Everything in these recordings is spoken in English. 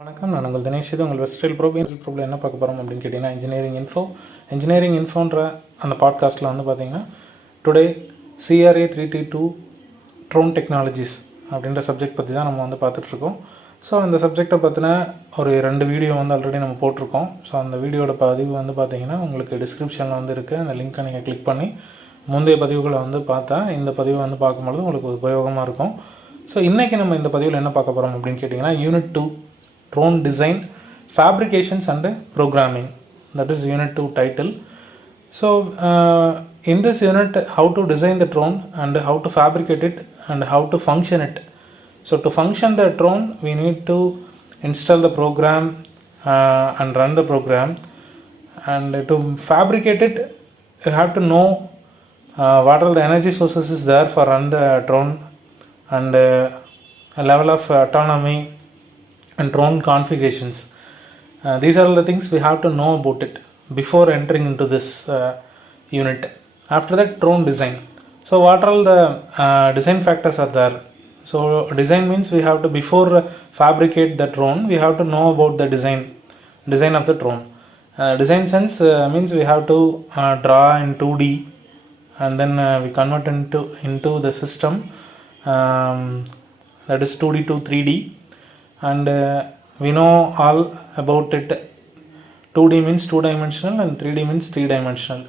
வணக்கம், நான் உங்கள் தினேஷ். இது உங்கள் வெஸ்ட்ரியல் ப்ரோபில் என்ன பார்க்க போகிறோம் அப்படின்னு கேட்டிங்கன்னா, இன்ஜினியரிங் இன்ஃபோன்ற அந்த பாட்காஸ்ட்டில் வந்து பார்த்திங்கன்னா, டுடே CRA332 ட்ரோன் டெக்னாலஜிஸ் அப்படின்ற சப்ஜெக்ட் பற்றி தான் நம்ம வந்து பார்த்துட்ருக்கோம். ஸோ அந்த சப்ஜெக்டை பற்றின ஒரு 2 வீடியோ வந்து ஆல்ரெடி நம்ம போட்டிருக்கோம். ஸோ அந்த வீடியோட பதிவு வந்து பார்த்திங்கன்னா உங்களுக்கு டிஸ்கிரிப்ஷனில் வந்து இருக்குது. அந்த லிங்க்கை நீங்கள் கிளிக் பண்ணி முந்தைய பதிவுகளை வந்து பார்த்தா இந்த பதிவை வந்து பார்க்கும்பொழுது உங்களுக்கு உபயோகமாக இருக்கும். ஸோ இன்றைக்கி நம்ம இந்த பதிவில் என்ன பார்க்க போகிறோம் அப்படின்னு கேட்டிங்கன்னா, Unit 2 Drone Design, Fabrications and Programming. That is Unit 2 title. So in this unit, how to design the drone and how to fabricate it and how to function it. So to function the drone, we need to install the program and run the program. And to fabricate it, you have to know what are the energy sources is there for run the drone and a level of autonomy and drone configurations. These are all the things we have to know about it before entering into this unit. After that, drone design. So what all the design factors are there? So design means we have to, before fabricate the drone, we have to know about the design of the drone. Design sense means we have to draw in 2D and then we convert into the system, that is 2D to 3D. And we know all about it. 2D means 2-dimensional and 3D means 3-dimensional.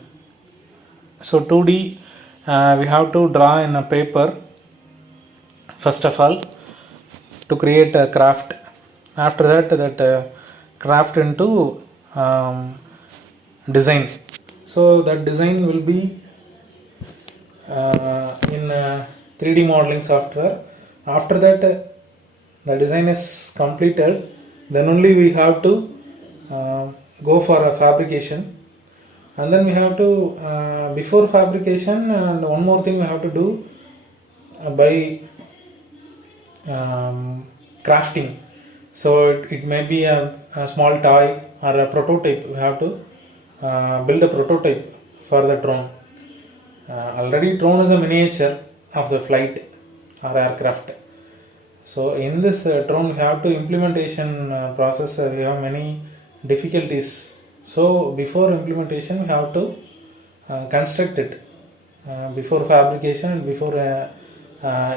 So 2D we have to draw in a paper first of all to create a craft. After that craft into design. So that design will be in 3D modeling software. After that the design is completed, then only we have to go for a fabrication. And then we have to before fabrication, and one more thing we have to do by crafting. So it may be a small toy or a prototype. We have to build a prototype for the drone. Already drone is a miniature of the flight or aircraft. So in this drone we have to implementation process, we have many difficulties. So before implementation we have to construct it. Before fabrication and before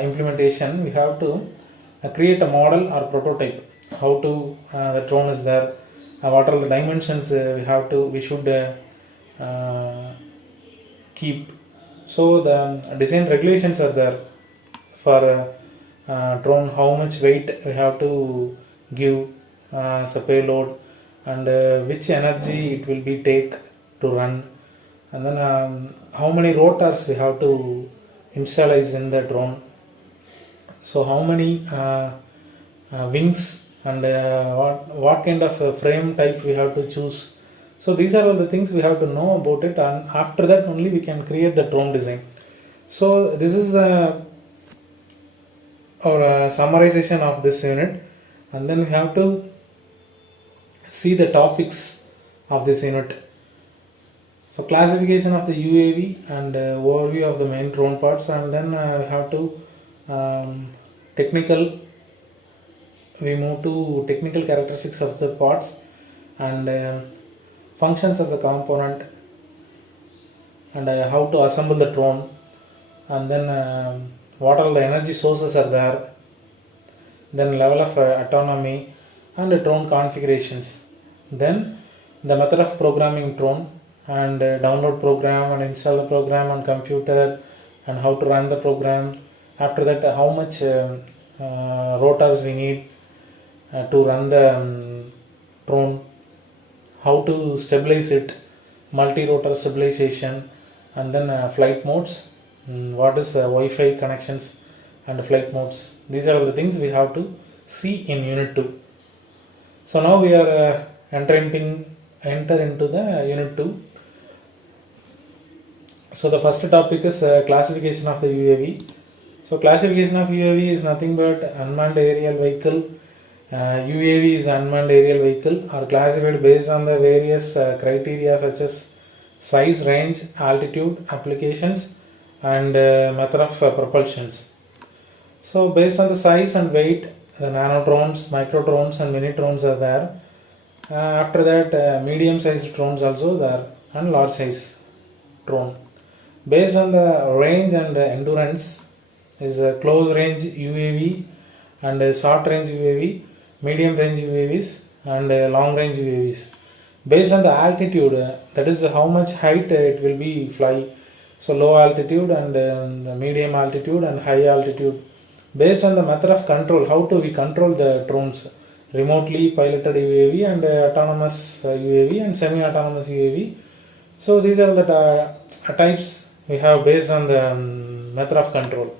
implementation we have to create a model or prototype. How to the drone is there, what are the dimensions we should keep. So the design regulations are there for drone, how much weight we have to give as a payload, and which energy it will be take to run, and then how many rotors we have to instalize in the drone. So how many wings and what kind of frame type we have to choose. So these are all the things we have to know about it, and after that only we can create the drone design. So this is the or summarization of this unit, and then we have to see the topics of this unit. So classification of the UAV and overview of the main drone parts, and then we have to we move to technical characteristics of the parts and functions of the component, and how to assemble the drone, and then what all the energy sources are there, then level of autonomy and drone configurations, then the method of programming drone, and download program and install the program on computer, and how to run the program. After that, how much rotors we need to run the drone, how to stabilize it, multi-rotor stabilization, and then flight modes, what is Wi-Fi connections and flight modes. These are the things we have to see in Unit 2. So now we are enter into the Unit 2. So the first topic is classification of the UAV. So classification of UAV is nothing but unmanned aerial vehicle. UAV is unmanned aerial vehicle, are classified based on the various criteria such as size, range, altitude, applications, and method of propulsions. So based on the size and weight, the nano drones, micro drones and mini drones are there. After that medium sized drones also there and large size drone. Based on the range and endurance is a close range UAV and a short range UAV, medium range UAVs and long range UAVs. Based on the altitude, that is how much height it will be fly. So low altitude and medium altitude and high altitude. Based on the method of control, how to we control the drones, remotely piloted UAV and autonomous UAV and semi-autonomous UAV. So these are the types we have based on the method of control.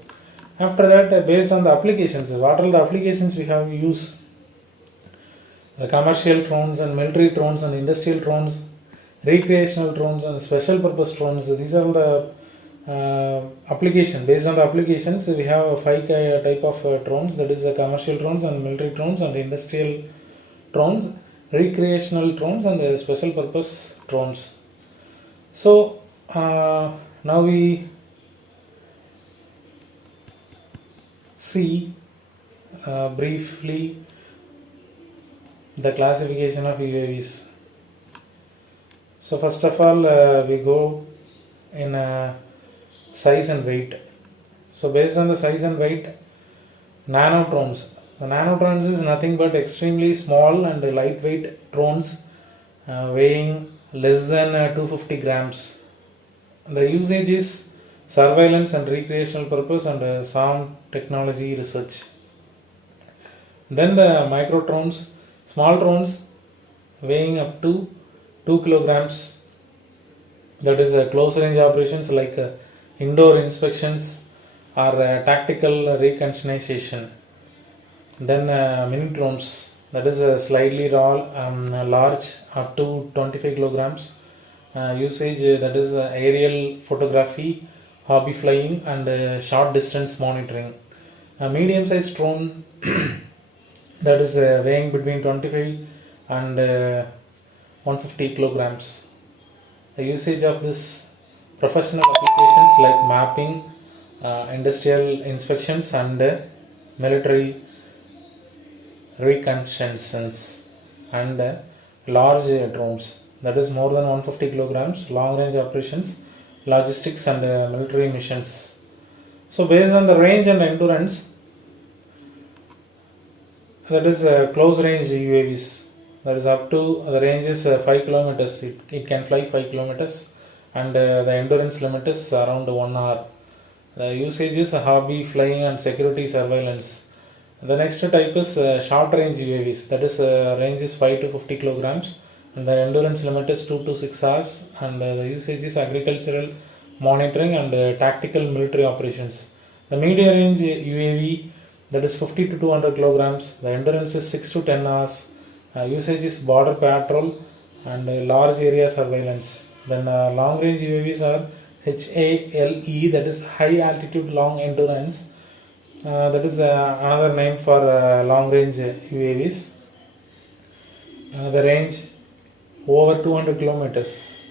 After that, based on the applications, what are the applications we have used? The commercial drones and military drones and industrial drones, recreational drones and special purpose drones. These are the application. Based on the applications, we have 5 type of drones, that is the commercial drones and military drones and industrial drones, recreational drones and the special purpose drones. So now we see briefly the classification of UAVs. So first of all we go in size and weight. So based on the size and weight, nano drones. The nano drones is nothing but extremely small and lightweight drones weighing less than 250 grams. The usage is surveillance and recreational purpose and sound technology research. Then the micro drones, small drones weighing up to 2 kilograms. That is close range operations like indoor inspections or tactical reconnaissance. Then mini drones, that is slightly large up to 25 kilograms. Usage that is aerial photography, hobby flying and short distance monitoring. A medium sized drone that is weighing between 25 and 150 kilograms. The usage of this professional applications like mapping, industrial inspections and military reconnaissance and large drones, that is more than 150 kilograms, long range operations, logistics and military missions. So based on the range and endurance, that is close range UAVs, that is up to the range is 5 kilometers. It can fly 5 kilometers and the endurance limit is around 1 hour. The usage is hobby flying and security surveillance. The next type is short range UAVs, that is range is 5 to 50 kilograms and the endurance limit is 2 to 6 hours and the usage is agricultural monitoring and tactical military operations. The medium range UAV, that is 50 to 200 kilograms, the endurance is 6 to 10 hours, usage is border patrol and large area surveillance. Then long range UAVs are HALE, that is high altitude long endurance, that is another name for long range UAVs. The range over 200 kilometers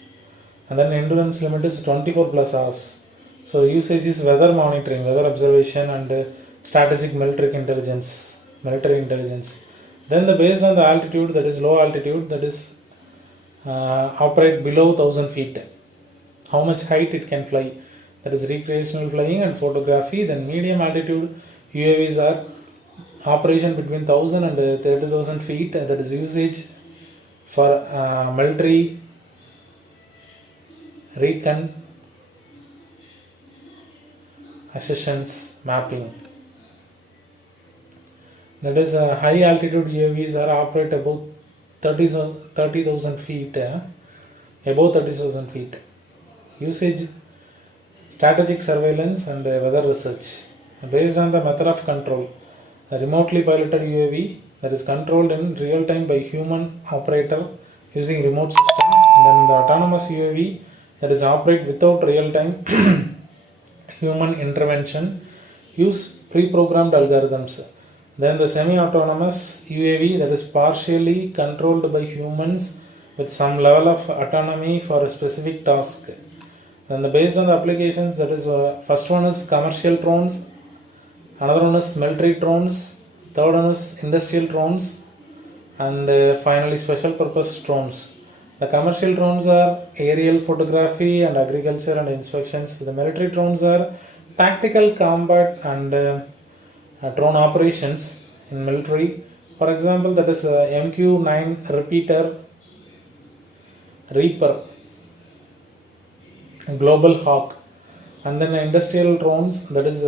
and then endurance limit is 24 plus hours. So the usage is weather monitoring, weather observation and strategic military intelligence. Then the based on the altitude, that is low altitude, that is operate below 1000 feet. How much height it can fly, that is recreational flying and photography. Then medium altitude UAVs are operation between 1000 and 30,000 feet, that is usage for military reconnaissance mapping. That is high altitude UAVs are operate above 30,000 feet, above 30,000 feet. Usage strategic surveillance and weather research. Based on the method of control, a remotely piloted UAV, that is controlled in real time by human operator using remote system. Then the autonomous UAV, that is operate without real time human intervention, use pre-programmed algorithms. Then the semi-autonomous UAV, that is partially controlled by humans with some level of autonomy for a specific task. Then based on the applications, that is first one is commercial drones, another one is military drones, Third one is industrial drones, and finally special purpose drones. The commercial drones are aerial photography and agriculture and inspections. The military drones are tactical combat and drone operations in military. For example, that is MQ-9 Reaper, Global Hawk. And then industrial drones, that is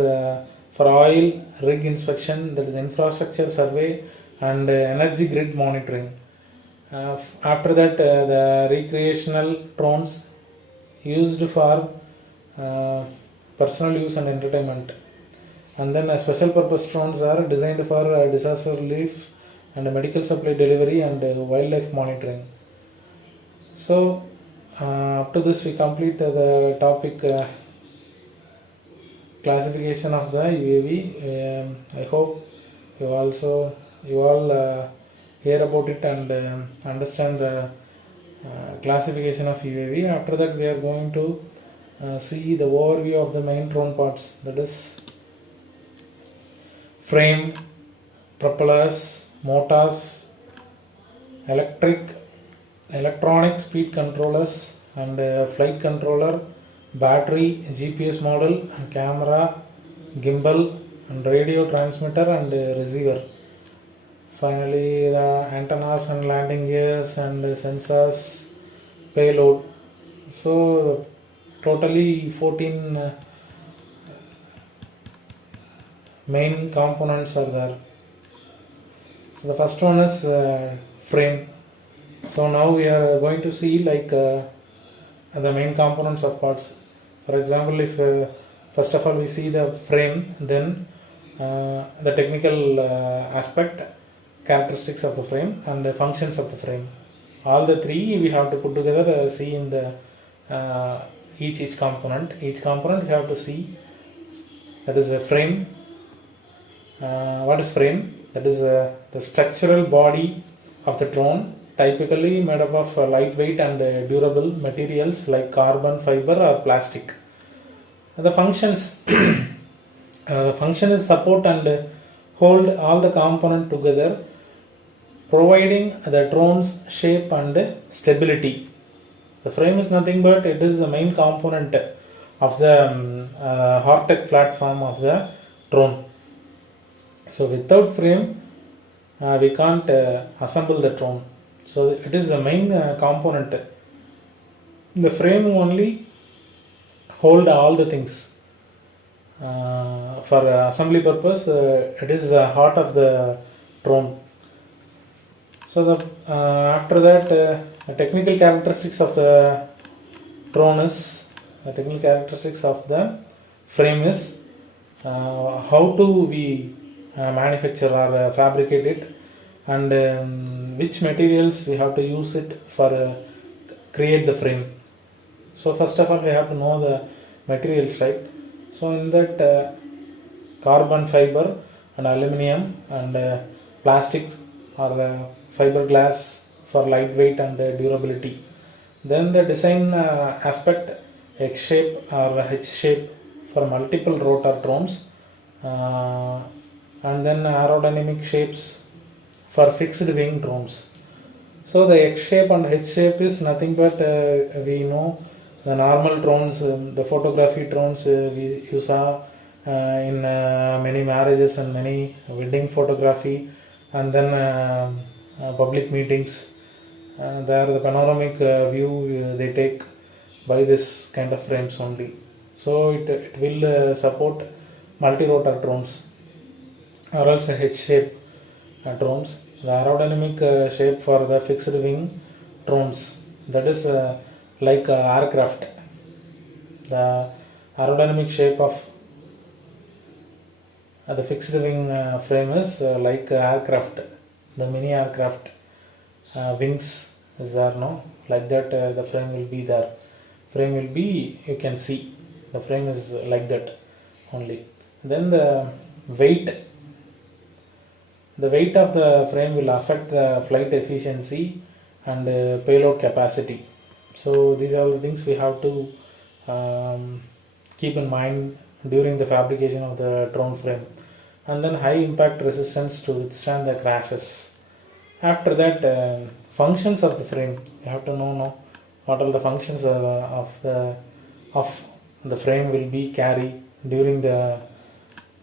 for oil rig inspection, that is infrastructure survey and energy grid monitoring. After that, the recreational drones used for personal use and entertainment. And then special purpose drones are designed for disaster relief and medical supply delivery and wildlife monitoring. So up to this we complete the topic classification of the UAV. I hope you all hear about it and understand the classification of UAV. After that, we are going to see the overview of the main drone parts, that is frame, propellers, motors, electronic speed controllers and flight controller, battery, GPS model, and camera, gimbal and radio transmitter and receiver. Finally, the antennas and landing gears and sensors, payload. So totally 14 main components are there. So the first one is frame. So now we are going to see like the main components of parts. For example, if first of all we see the frame, then the technical aspect, characteristics of the frame and the functions of the frame. All the three we have to put together, see in the each component. Each component we have to see. That is a frame. What is frame? That is the structural body of the drone, typically made up of lightweight and durable materials like carbon fiber or plastic. The functions the function is support and hold all the components together, providing the drone's shape and stability. The frame is nothing but it is the main component of the hardtech platform of the drone. So without frame we can't assemble the drone. So it is the main component. The frame only hold all the things. For assembly purpose, it is the heart of the drone. So the after that, the technical characteristics of the drone is technical characteristics of the frame is how do we manufacture or fabricate it, and which materials we have to use it for create the frame. So first of all we have to know the materials, right? So in that carbon fiber and aluminum and plastics or fiberglass for lightweight and durability. Then the design aspect, X shape or H shape for multiple rotor drones, and then aerodynamic shapes for fixed wing drones. So the X shape and H shape is nothing but we know the normal drones, the photography drones you saw in many marriages and many wedding photography, and then public meetings. There the panoramic view they take by this kind of frames only. So it will support multi-rotor drones or else H shape drones. The aerodynamic shape for the fixed wing drones, that is like aircraft. The aerodynamic shape of the fixed wing frame is like aircraft, the mini aircraft wings is there, no? Like that the frame will be there. Frame will be, you can see the frame is like that only. Then the weight of the frame will affect the flight efficiency and payload capacity. So these are the things we have to keep in mind during the fabrication of the drone frame. and then high impact resistance to withstand the crashes. After that, functions of the frame. You have to know what are the functions of the frame will be carry during the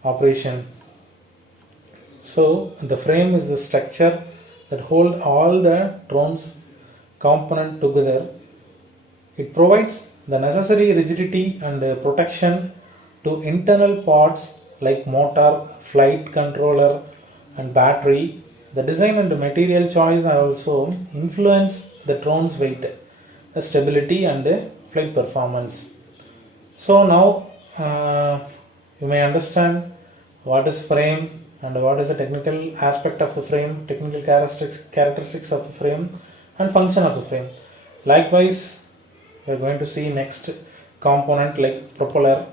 operation. So the frame is the structure that hold all the drone's component together. It provides the necessary rigidity and protection to internal parts like motor, flight controller and battery. The design and material choice also influence the drone's weight, stability and flight performance. So now you may understand what is frame and what is the technical aspect of the frame, technical characteristics of the frame and function of the frame. Likewise, we are going to see next component like propeller.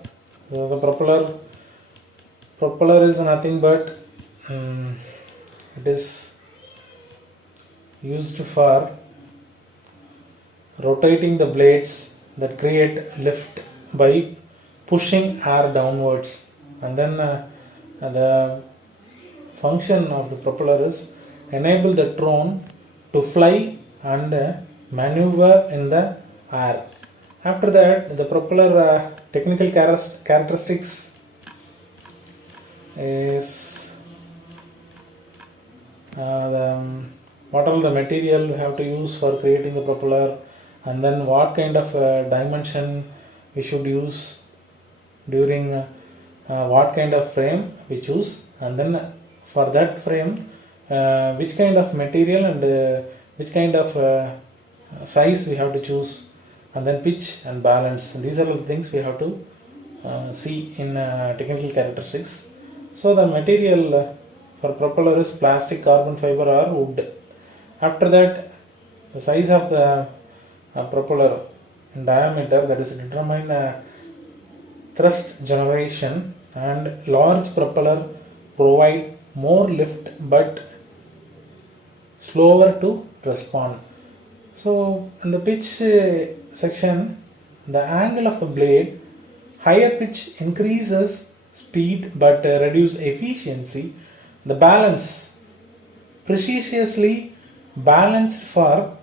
So the propeller is nothing but it is used for rotating the blades that create lift by pushing air downwards, and then the function of the propeller is enable the drone to fly and maneuver in the air. After that, the propeller technical characteristics is what all the material we have to use for creating the propeller, and then what kind of dimension we should use during what kind of frame we choose, and then for that frame which kind of material and which kind of size we have to choose, and then pitch and balance. These are the things we have to see in technical characteristics. So the material for propeller is plastic, carbon fiber or wood. After that, the size of the propeller in diameter, that is determine thrust generation, and large propeller provide more lift but slower to respond. So in the pitch section, the angle of the blade, higher pitch increases speed but reduce efficiency. The balance, precisely balanced for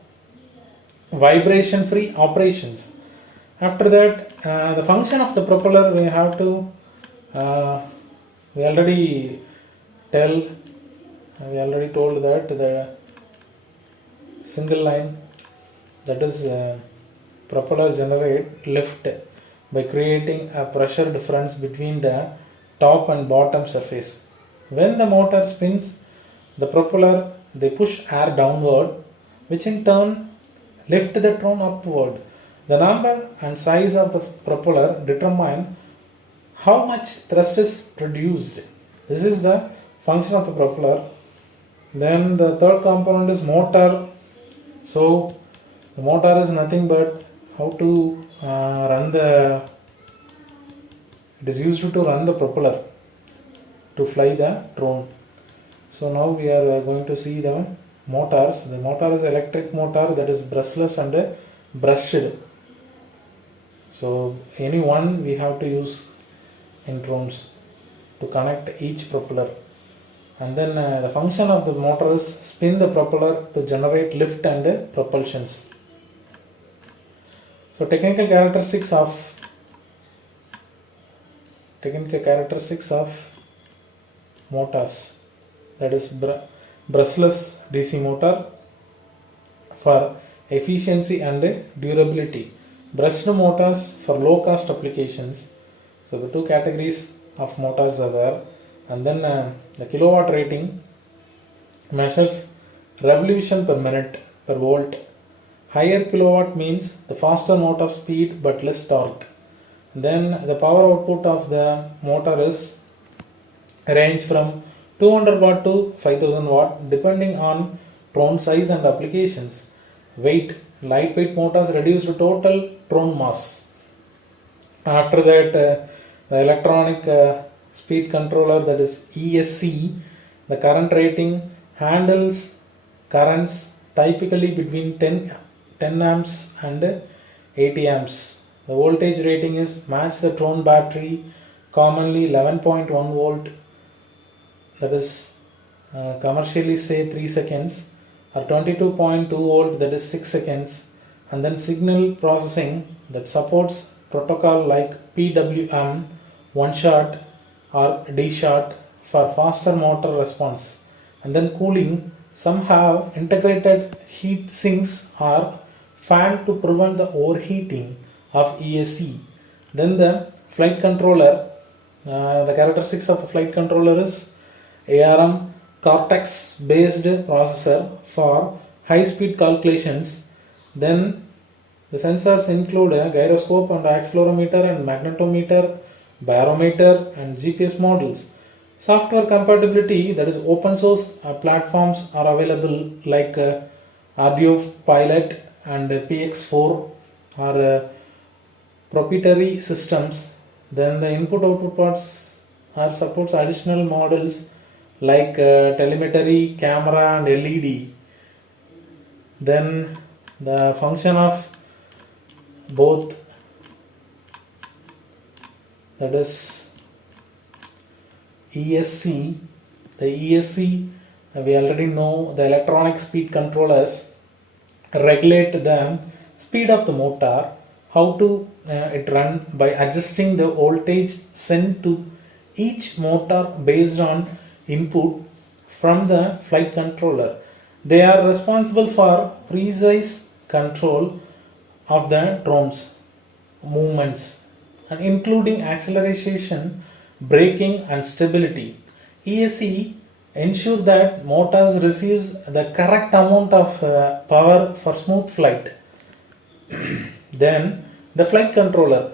vibration free operations. After that, the function of the propeller we have to we already told that the single line, that is propeller generate lift by creating a pressure difference between the top and bottom surface. When the motor spins the propeller, they push air downward, which in turn lift the drone upward. The number and size of the propeller determine how much thrust is produced. This is the function of the propeller. Then the third component is motor. So the motor is nothing but how to it is used to run the propeller to fly the drone. So now we are going to see the motors. The motor is electric motor, that is brushless and brushed. So any one we have to use in drones to connect each propeller. And then the function of the motor is spin the propeller to generate lift and propulsions. So technical characteristics of motors, that is brushless DC motor for efficiency and durability, brushed motors for low cost applications. So the two categories of motors are there. And then the kilowatt rating measures revolution per minute per volt. Higher kilowatt means the faster motor speed but less torque. Then the power output of the motor is range from 200 watt to 5000 watt depending on drone size and applications. Weight, lightweight motors reduce the total drone mass. After that, the electronic speed controller, that is ESC, the current rating handles currents typically between 10 amps and 80 amps. The voltage rating is match the drone battery, commonly 11.1 volt. that is commercially say 3 seconds, or 22.2 volt, that is 6 seconds, and then signal processing that supports protocol like PWM, one shot or D shot for faster motor response. And then cooling, some have integrated heat sinks or fan to prevent the overheating of ESC. Then the flight controller, the characteristics of the flight controller is ARM Cortex based processor for high speed calculations. Then the sensors include a gyroscope and accelerometer and magnetometer, barometer and GPS models. Software compatibility, that is open source platforms are available like RDO Pilot and PX4 or proprietary systems. Then the input output ports are supports additional models like telemetry, camera and LED. Then the function of both, that is ESC. The ESC, we already know, the electronic speed controllers regulate the speed of the motor, how to it run by adjusting the voltage sent to each motor based on input from the flight controller. They are responsible for precise control of the drone's movements and including acceleration, braking and stability. ESC ensure that motors receives the correct amount of power for smooth flight. Then the flight controller.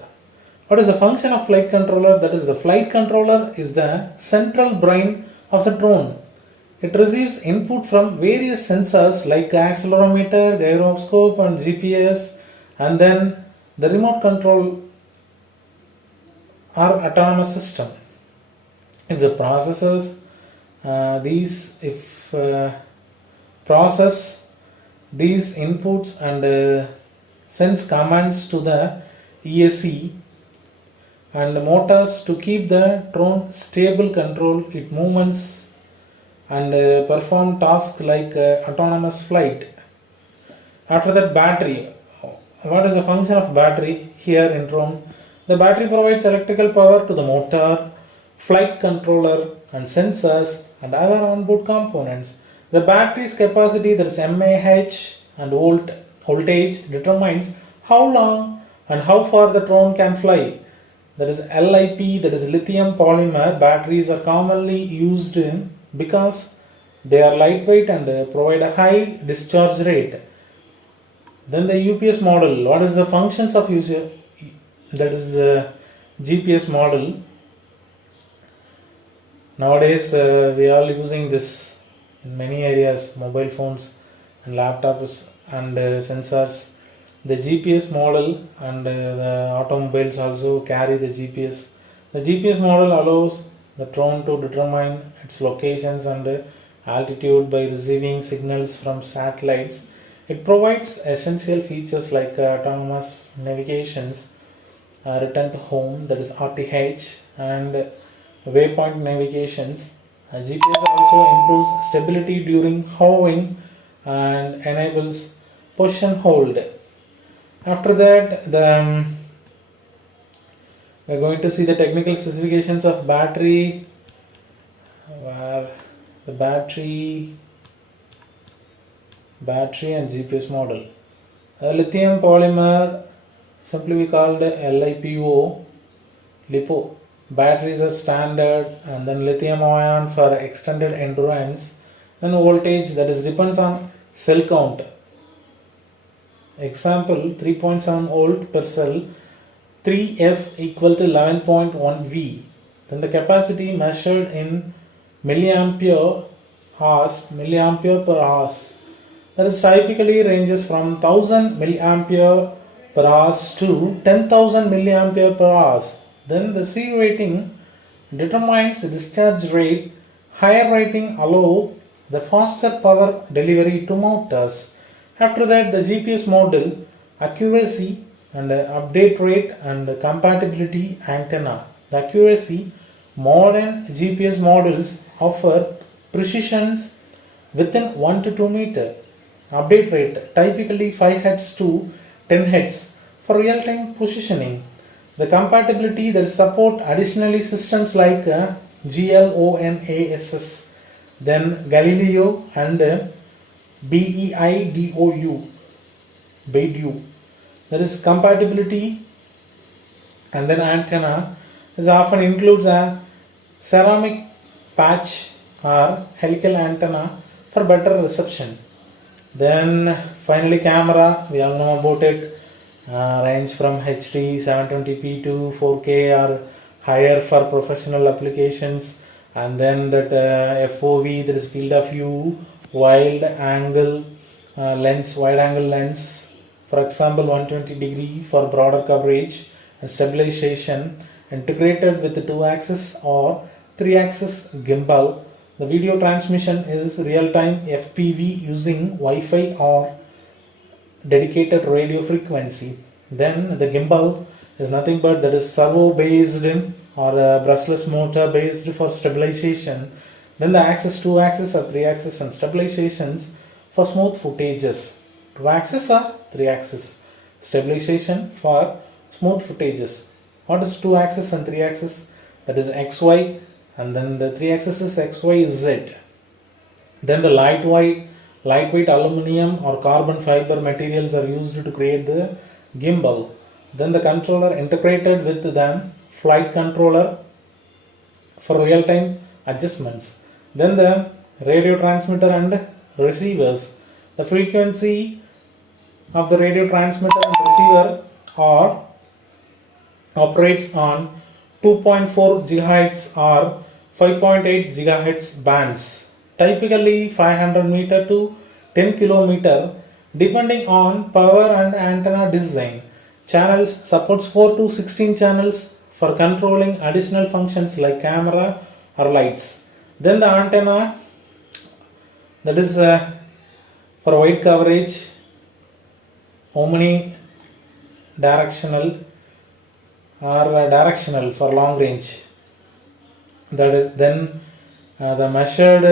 What is the function of flight controller? That is, the flight controller is the central brain of the drone. It receives input from various sensors like accelerometer, gyroscope and GPS, and then the remote control or autonomous system. If the processors process these inputs and sends commands to the ESC and the motors to keep the drone stable, control its movements and perform tasks like autonomous flight. After that, battery. What is the function of battery here in drone? The battery provides electrical power to the motor, flight controller and sensors and other onboard components. The battery's capacity, that is mAh and voltage, determines how long and how far the drone can fly. That is LiP, that is lithium polymer batteries are commonly used because they are lightweight and provide a high discharge rate. Then the UPS model. What is the functions of user? That is GPS model. Nowadays we are using this in many areas, mobile phones and laptops and sensors. The GPS model and the automobiles also carry the GPS. The GPS model allows the drone to determine its locations and altitude by receiving signals from satellites. It provides essential features like autonomous navigations, return to home, that is RTH, and waypoint navigations. GPS also improves stability during hovering and enables push and hold. After that, we're going to see the technical specifications of battery, where the battery and GPS model. Lithium polymer, simply we called LiPo, LiPo. Batteries are standard, and then lithium ion for extended endurance. Then voltage, that is depends on cell count. Example, 3.7 volt per cell, 3F equal to 11.1 V. Then the capacity measured in milliampere per hours. That is typically ranges from 1000 milliampere per hours to 10,000 milliampere per hours. Then the C rating determines the discharge rate. Higher rating allow the faster power delivery to motors. After that, the GPS model, accuracy and update rate and compatibility antenna. The accuracy, Modern GPS models offer precisions within 1 to 2 meter. Update rate typically 5 heads to 10 heads for real-time positioning. The compatibility that support additionally systems like GLONASS, then Galileo and BEIDOU, BEIDOU. There is compatibility, and then antenna is often includes a ceramic patch or helical antenna for better reception. Then finally camera, we all know about it, range from HD 720p to 4K or higher for professional applications, and then that FOV, that is field of view, wide angle lens, wide angle lens, for example 120 degree for broader coverage, and stabilization integrated with the 2-axis or 3-axis gimbal. The video transmission is real-time FPV using Wi-Fi or dedicated radio frequency. Then the gimbal is nothing but that is servo based or a brushless motor based for stabilization. Then the axis, 2-axis or 3-axis and stabilizations for smooth footages. 2-axis or 3-axis stabilization for smooth footages. What is 2-axis and 3-axis? That is XY, and then the 3-axis is XYZ. Then the lightweight aluminum or carbon fiber materials are used to create the gimbal. Then the controller integrated with the flight controller for real-time adjustments. Then the radio transmitter and receivers. The frequency of the radio transmitter and receiver operates on 2.4 GHz or 5.8 GHz bands, typically 500 meter to 10 kilometer, depending on power and antenna design. Channels supports 4 to 16 channels for controlling additional functions like camera or lights. Then the antenna, that is for wide coverage, omnidirectional or directional for long range. That is then the measured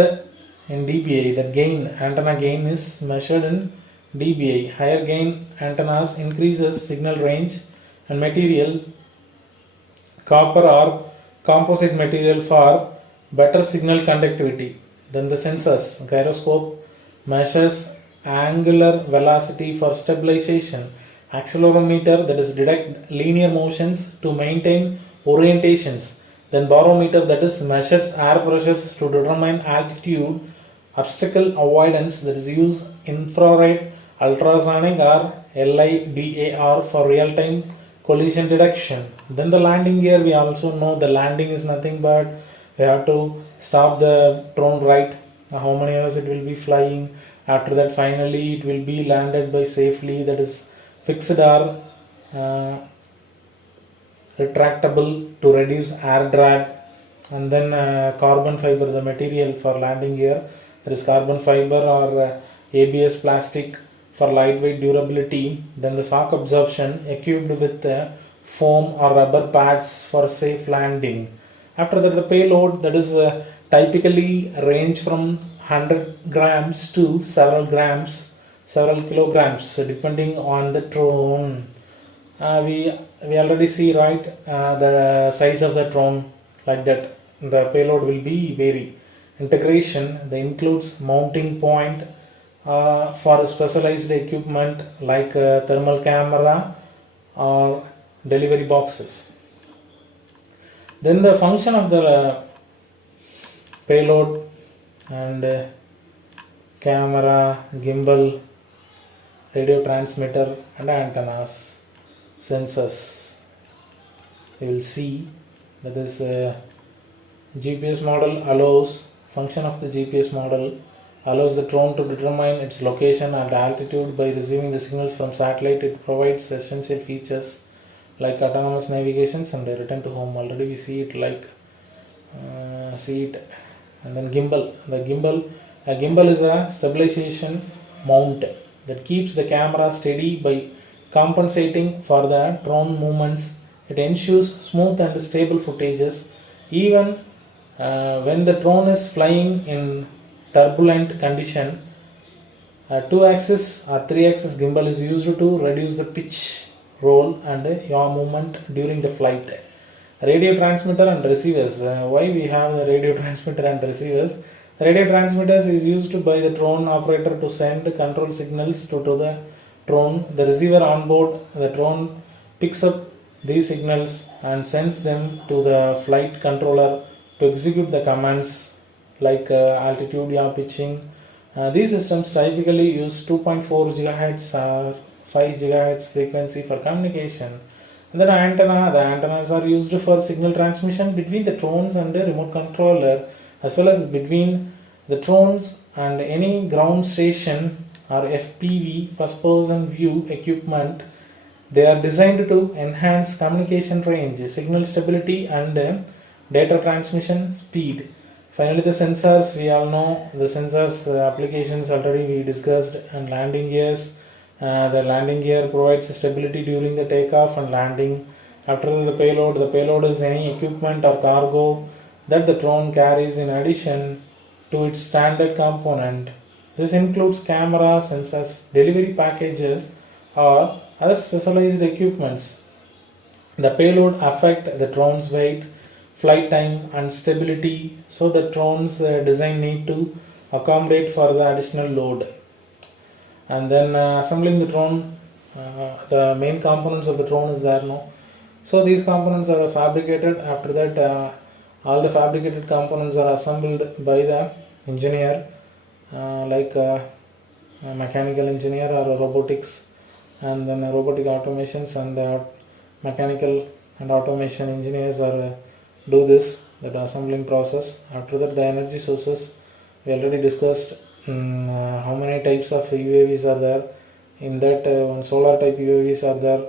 in dBi. The gain, antenna gain is measured in dBi. Higher gain antennas increases signal range, and material copper or composite material for better signal conductivity. Then the sensors, gyroscope measures angular velocity for stabilization. Accelerometer, that is detect linear motions to maintain orientations. Then barometer, that is measures air pressures to determine altitude. Obstacle avoidance, that is use infrared, ultrasonic or LIDAR for real-time collision detection. Then the landing gear, we also know the landing is nothing but we have to stop the drone right, how many hours it will be flying. After that finally it will be landed by safely, that is fixed or retractable to reduce air drag. And then carbon fiber, the material for landing gear, there is carbon fiber or ABS plastic for lightweight durability. Then the shock absorption equipped with foam or rubber pads for safe landing. After that the payload, that is typically range from 100 grams to several kilograms depending on the drone. We already see, right, the size of the drone, like that the payload will be vary. Integration, that includes mounting point for specialized equipment like thermal camera or delivery boxes. Then the function of the payload and camera, gimbal, radio transmitter and antennas, sensors. You will see that is GPS model allows, function of the GPS model allows the drone to determine its location and altitude by receiving the signals from satellite. It provides essential features like autonomous navigations and the return to home. Already we see it like and then gimbal. A gimbal is a stabilization mount that keeps the camera steady by compensating for the drone movements. It ensures smooth and stable footages Even when the drone is flying in turbulent condition, 2-axis or 3-axis gimbal is used to reduce the pitch, roll and yaw movement during the flight. Radio transmitter and receivers. Why we have the radio transmitter and receivers? Radio transmitters is used by the drone operator to send control signals to the drone. The receiver on board the drone picks up these signals and sends them to the flight controller to execute the commands like altitude, yaw, pitching. These systems typically use 2.4 GHz or 5 GHz frequency for communication. And then the antennas are used for signal transmission between the drones and the remote controller, as well as between the drones and any ground station or FPV, first person view equipment. They are designed to enhance communication range, signal stability and data transmission speed. Finally, the sensors, we all know the sensors applications already we discussed, and landing gears. The landing gear provides stability during the takeoff and landing. After the payload is any equipment or cargo that the drone carries in addition to its standard component. This includes camera, sensors, delivery packages or other specialized equipments. The payload affect the drone's weight, flight time and stability, so the drone's design need to accommodate for the additional load. And then assembling the drone, the main components of the drone is there now. So these components are fabricated. After that, all the fabricated components are assembled by the engineer, like a mechanical engineer or robotics, and then robotic automations, and the mechanical and automation engineers are do this, that assembling process. After that, the energy sources, we already discussed how many types of UAVs are there. In that, solar type UAVs are there,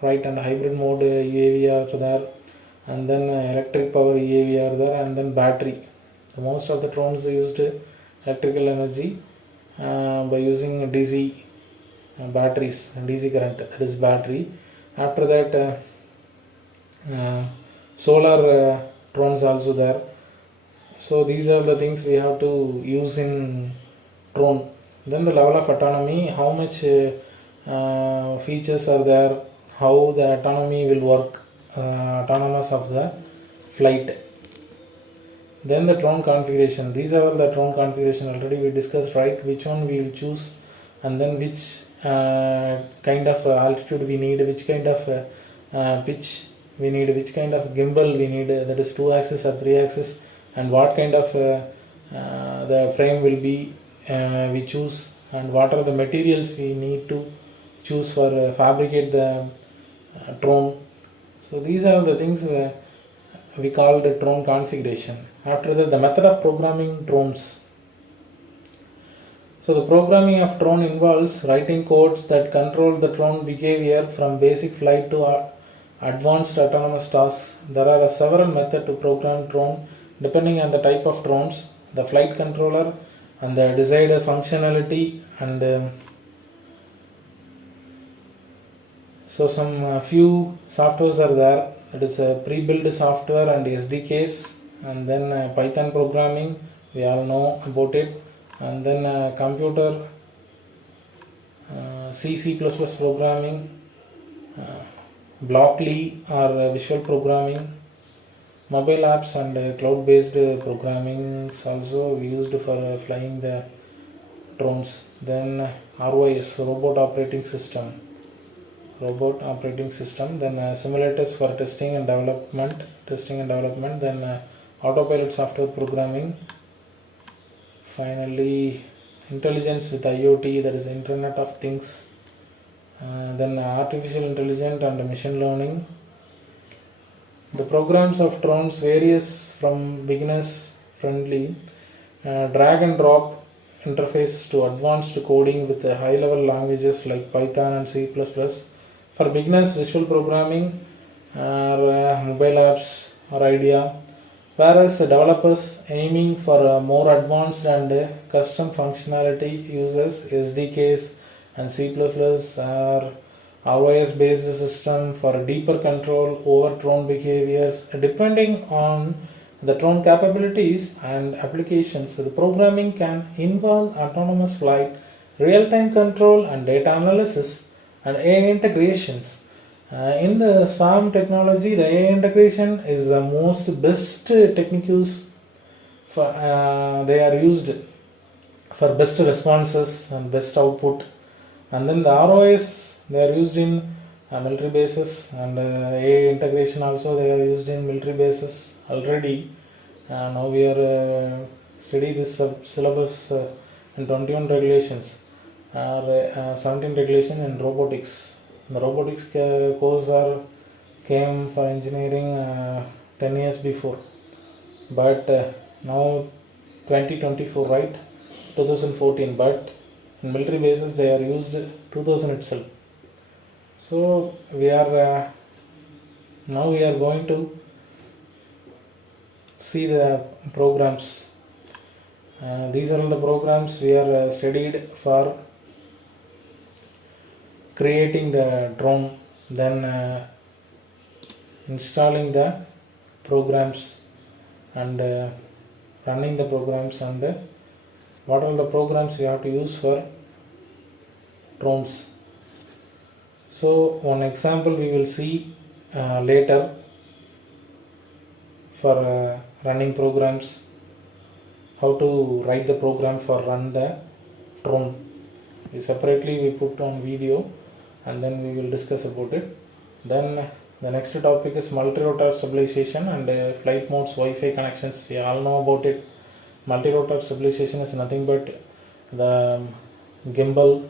right, and hybrid mode UAV are there, and then electric power UAV are there, and then battery. So most of the drones used electrical energy by using DC batteries, DC current, that is battery. After that, solar drones also there. So these are the things we have to use in drone. Then the level of autonomy, how much features are there, how the autonomy will work, autonomous of the flight. Then the drone configuration, these are the drone configuration already we discussed, right, which one we will choose, and then which kind of altitude we need, which kind of pitch we need, which kind of gimbal we need, that is 2-axis or 3-axis, and what kind of the frame will be we choose, and what are the materials we need to choose for fabricate the drone. So these are the things we call the drone configuration. After that, the method of programming drones. So the programming of drone involves writing codes that control the drone behavior from basic flight to advanced autonomous tasks. There are several methods to program drone depending on the type of drones, the flight controller and the desired functionality, and so some few softwares are there, that is pre-built software and SDKs, and then Python programming, we all know about it, and then computer C++ programming, Blockly or visual programming, mobile apps and cloud-based programming is also used for flying the drones. Then ROS, robot operating system, then simulators for testing and development, then autopilot software programming. Finally, intelligence with IoT, that is Internet of Things, then artificial intelligence and machine learning. The programs of drones varies from beginners friendly drag and drop interface to advanced coding with high level languages like Python and C++. For beginners, visual programming or mobile apps or IDEA, whereas developers aiming for more advanced and custom functionality uses SDKs and C++ or ROS based system for deeper control over drone behaviors depending on the drone capabilities and applications. The programming can involve autonomous flight, real-time control and data analysis, and AI integrations. In the SWAM technology, the AI integration is the most best techniques for, they are used for best responses and best output. And then the ROS, they are used in military bases, and AI integration also they are used in military bases already. Now we are study this syllabus in 21 regulations or 17 regulation in robotics. The robotics course came for engineering 10 years before, but now 2024, right, 2014, but in military bases they are used 2000 itself. So we are now we are going to see the programs. These are all the programs we are studied for creating the drone, then installing the programs and running the programs, and what are the programs we have to use for drones. So one example we will see later for running programs, how to write the program for run the drone. Separately we put on video and then we will discuss about it. Then the next topic is multi-rotor stabilization and flight modes, Wi-Fi connections. We all know about it. Multi-rotor stabilization is nothing but the gimbal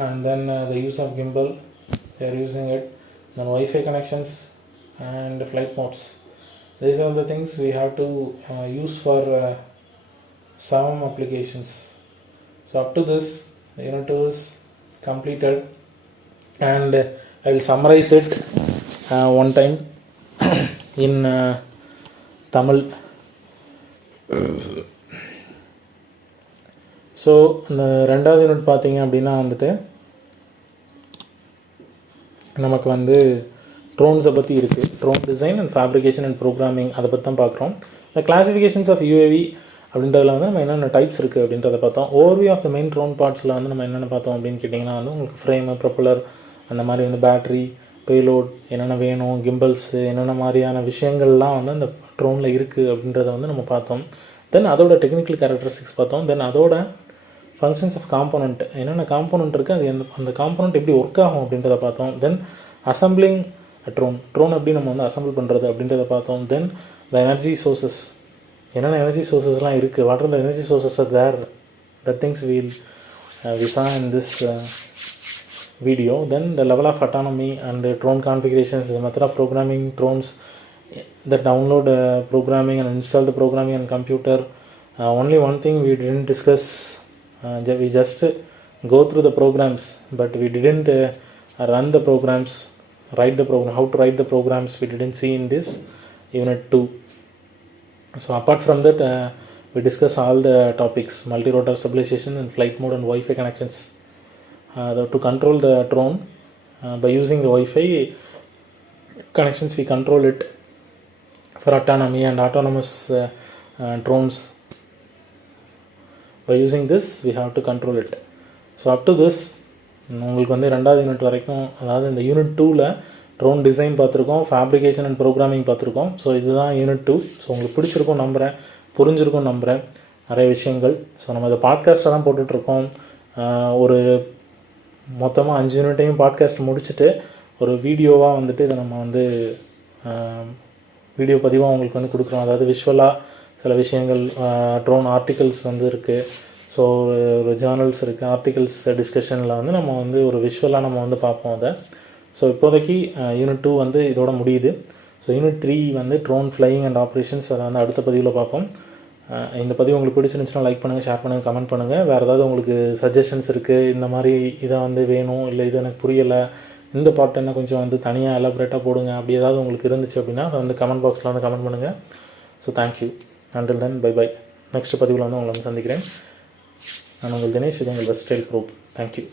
and then the use of gimbal, they are using it. Then Wi-Fi connections and flight modes. These are the things we have to use for some applications. So up to this, unit 2 is completed, and I will summarize it one time in Tamil. So இந்த ரெண்டாவது unit பார்த்தீங்க அப்படின்னா வந்துட்டு நமக்கு வந்து ட்ரோன்ஸை பற்றி இருக்குது. Drone design and fabrication and programming அதை பற்றி தான் பார்க்குறோம். இந்த கிளாசிஃபிகேஷன்ஸ் ஆஃப் யூஏவி அப்படின்றதுல வந்து நம்ம என்னென்ன டைப்ஸ் இருக்குது அப்படின்றத பார்த்தோம். Overview of the main drone பார்ட்ஸில் வந்து நம்ம என்னென்ன பார்த்தோம் அப்படின்னு கேட்டிங்கன்னா வந்து உங்களுக்கு ஃப்ரேமு, ப்ரொப்பலர், அந்த மாதிரி வந்து பேட்ரி, பேலோட், என்னென்ன வேணும், கிம்பிள்ஸு, என்னென்ன மாதிரியான விஷயங்கள்லாம் வந்து அந்த ட்ரோனில் இருக்குது அப்படின்றத வந்து நம்ம பார்த்தோம். தென் அதோட டெக்னிக்கல் கேரக்டரிஸ்டிக்ஸ் பார்த்தோம். தென் அதோட ஃபங்க்ஷன்ஸ் ஆஃப் காம்போனண்ட், என்னென்ன காம்போனண்ட் இருக்குது, அது அந்த காம்போனண்ட் எப்படி ஒர்க் ஆகும் அப்படின்றத பார்த்தோம். தென் அசம்பிளிங் ட்ரோன் எப்படி நம்ம வந்து அசம்பிள் பண்ணுறது அப்படின்றத பார்த்தோம். தென் த எனர்ஜி சோர்சஸ், என்னென்ன எனர்ஜி சோர்சஸ்லாம் இருக்குது, what are the energy sources are there, the things we saw in this video. Then the level of autonomy and drone configurations, the method of programming drones, the download programming and install the programming on computer. Only one thing we didn't discuss, we just go through the programs, but we didn't run the programs, write the program, how to write the programs we didn't see in this unit 2. So apart from that, we discuss all the topics, multi-rotor stabilization and flight mode and Wi-Fi connections. To control the drone by using the Wi-Fi connections, we control it for autonomy and autonomous drones. By using this we have to control it. So up to this உங்களுக்கு வந்து ரெண்டாவது unit வரைக்கும், அதாவது இந்த unit 2ல் drone design பார்த்துருக்கோம், fabrication and programming பார்த்துருக்கோம். So இதுதான் யூனிட் 2. ஸோ உங்களுக்கு பிடிச்சிருக்கும் நம்புகிறேன், புரிஞ்சிருக்கும் நம்புகிறேன் நிறைய விஷயங்கள். ஸோ நம்ம இதை பாட்காஸ்ட்டாக தான் போட்டுட்ருக்கோம். ஒரு மொத்தமாக 5 யூனிட்டையும் பாட்காஸ்ட் முடிச்சுட்டு ஒரு வீடியோவாக வந்துட்டு இதை நம்ம வந்து வீடியோ பதிவாக உங்களுக்கு வந்து கொடுக்குறோம். அதாவது விஷுவலாக சில விஷயங்கள், ட்ரோன் ஆர்டிகல்ஸ் வந்து இருக்குது. ஸோ ஒரு ஜேர்னல்ஸ் இருக்குது, ஆர்டிகல்ஸ் டிஸ்கஷனில் வந்து நம்ம வந்து ஒரு விஷுவலாக நம்ம வந்து பார்ப்போம் அதை. ஸோ இப்போதைக்கு யூனிட் 2 வந்து இதோட முடியுது. ஸோ யூனிட் 3 வந்து ட்ரோன் ஃப்ளையிங் அண்ட் ஆப்ரேஷன்ஸ், அதை வந்து அடுத்த பதிவில் பார்ப்போம். இந்த பதிவு உங்களுக்கு பிடிச்சிருந்துச்சுன்னா லைக் பண்ணுங்கள், ஷேர் பண்ணுங்கள், கமெண்ட் பண்ணுங்கள். வேறு ஏதாவது உங்களுக்கு சஜஷன்ஸ் இருக்குது, இந்த மாதிரி இதை வந்து வேணும், இல்லை இது எனக்கு புரியலை, இந்த பார்ட் என்ன கொஞ்சம் வந்து தனியாக எலாபரேட்டாக போடுங்க, அப்படி ஏதாவது உங்களுக்கு இருந்துச்சு அப்படின்னா அதை வந்து கமெண்ட் பாக்ஸில் வந்து கமெண்ட் பண்ணுங்கள். So thank you. Until then bye bye. Next பதிவில் வந்து உங்களை வந்து சந்திக்கிறேன். நான் உங்கள் தினேஷ், இது உங்கள் வெஸ்ட்ரைல் ப்ரோ. தேங்க்யூ.